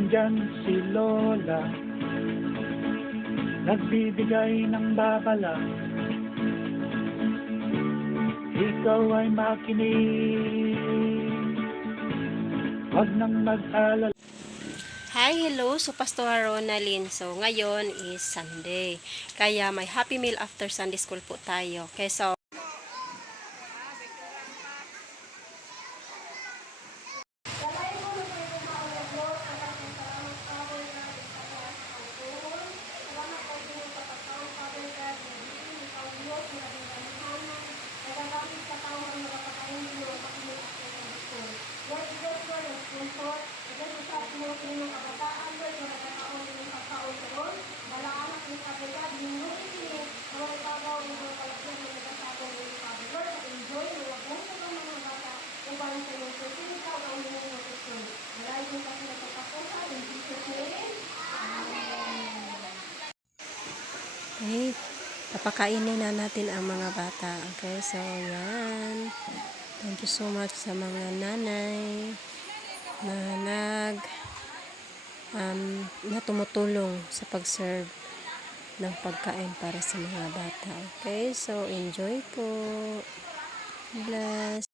Nandyan si Lola, nagbibigay ng babala. Ikaw ay makinig, wag nang mag-alala. Hi, hello. So, Pastor Ronalyn. So, ngayon is Sunday. Kaya may Happy Meal after Sunday School po tayo. Okay, so, okay, papakainin na natin ang mga bata. Okay, so, yan. Thank you so much sa mga nanay na na tumutulong sa pag-serve ng pagkain para sa mga bata. Okay, so enjoy po. Bless.